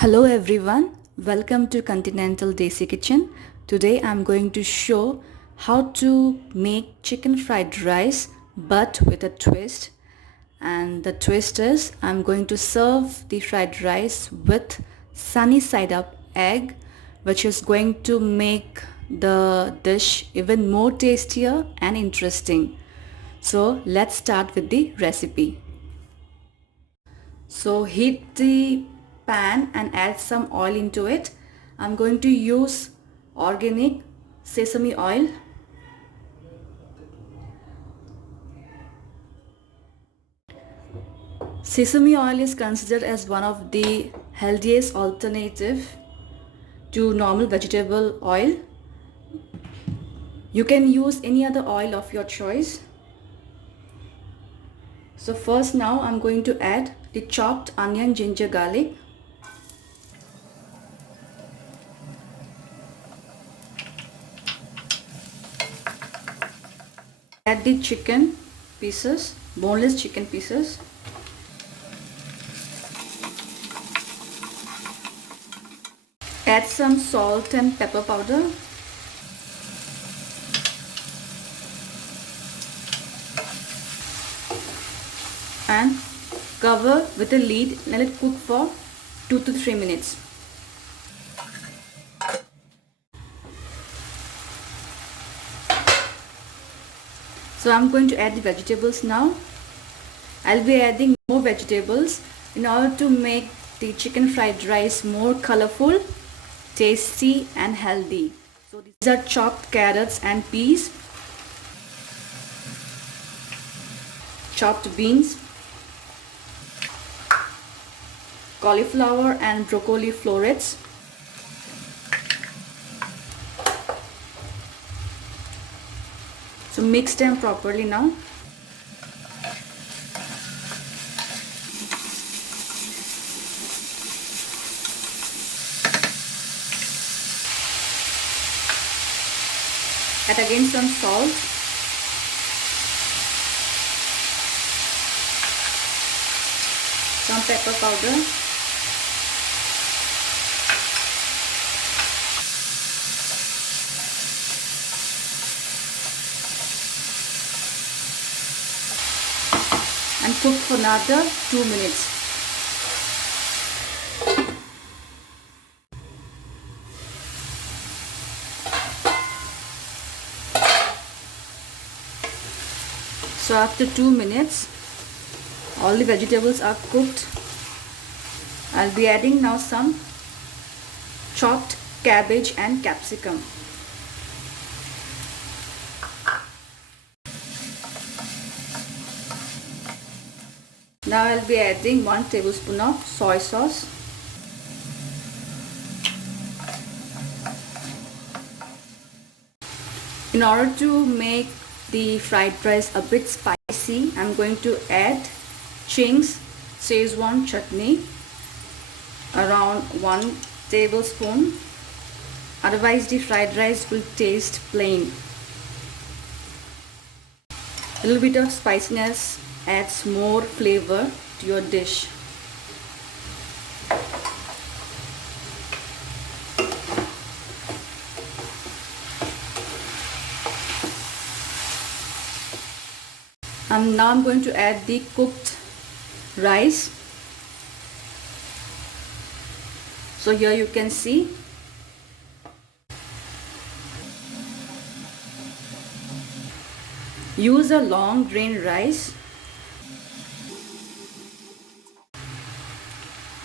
Hello everyone, welcome to Continental Desi Kitchen. Today I'm going to show how to make chicken fried rice but with a twist. And the twist is I'm going to serve the fried rice with sunny side up egg, which is going to make the dish even more tastier and interesting. So let's start with the recipe. So heat the pan and add some oil into it. I'm going to use organic sesame oil. Sesame oil is considered as one of the healthiest alternative to normal vegetable oil. You can use any other oil of your choice. So first now I'm going to add the chopped onion, ginger, garlic. Add the chicken pieces, boneless chicken pieces. Add some salt and pepper powder. And cover with a lid and let it cook for 2 to 3 minutes. So I'm going to add the vegetables now. I'll be adding more vegetables in order to make the chicken fried rice more colorful, tasty and healthy. So these are chopped carrots and peas, chopped beans, cauliflower and broccoli florets, so mix them properly now. Add again some salt, some pepper powder, and cook for another 2 minutes. So after 2 minutes, all the vegetables are cooked. I'll be adding now some chopped cabbage and capsicum. Now I'll be adding 1 tablespoon of soy sauce. In order to make the fried rice a bit spicy, I'm going to add Ching's Schezwan chutney, around 1 tablespoon. Otherwise the fried rice will taste plain. A little bit of spiciness adds more flavor to your dish. And now I'm going to add the cooked rice. So here you can see use a long grain rice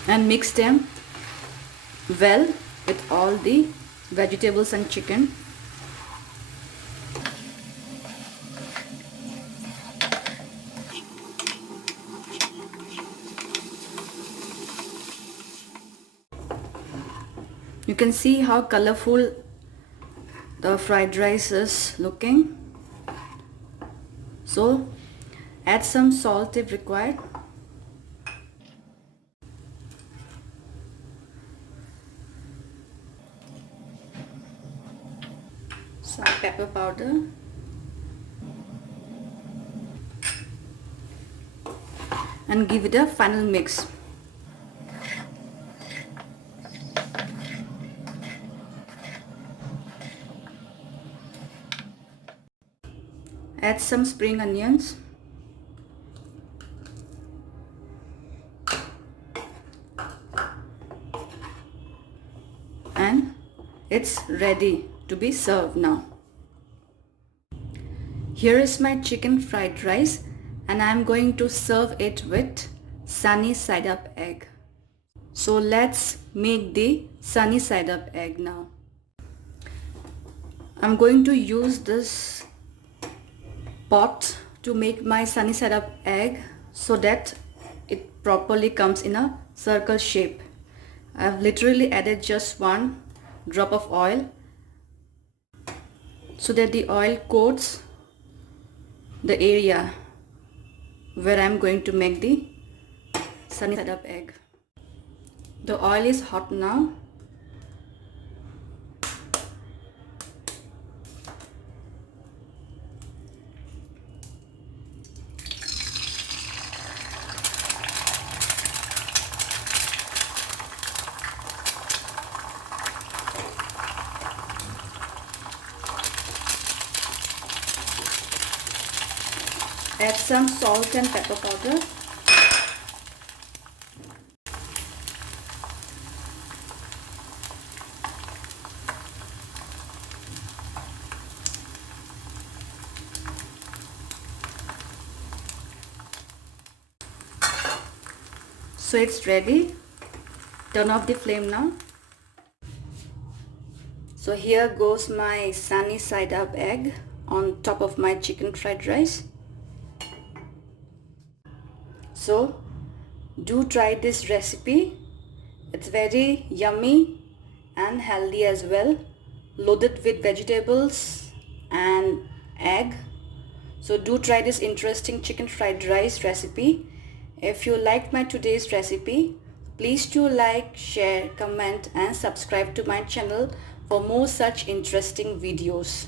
and mix them well with all the vegetables and chicken. You can see how colorful the fried rice is looking. So add some salt if required. Some pepper powder. And give it a final mix. add some spring onions. And it's ready to be served now. Here is my chicken fried rice, and I'm going to serve it with sunny side up egg. So let's make the sunny side up egg now. I'm going to use this pot to make my sunny side up egg so that it properly comes in a circle shape. I've literally added just 1 drop of oil so that the oil coats the area where I'm going to make the sunny side up egg. The oil is hot now. Add some salt and pepper powder. So it's ready. Turn off the flame now. So here goes my sunny side up egg on top of my chicken fried rice. So do try this recipe. It's very yummy and healthy as well, loaded with vegetables and egg. So do try this interesting chicken fried rice recipe. If you liked my today's recipe, please do like, share, comment and subscribe to my channel for more such interesting videos.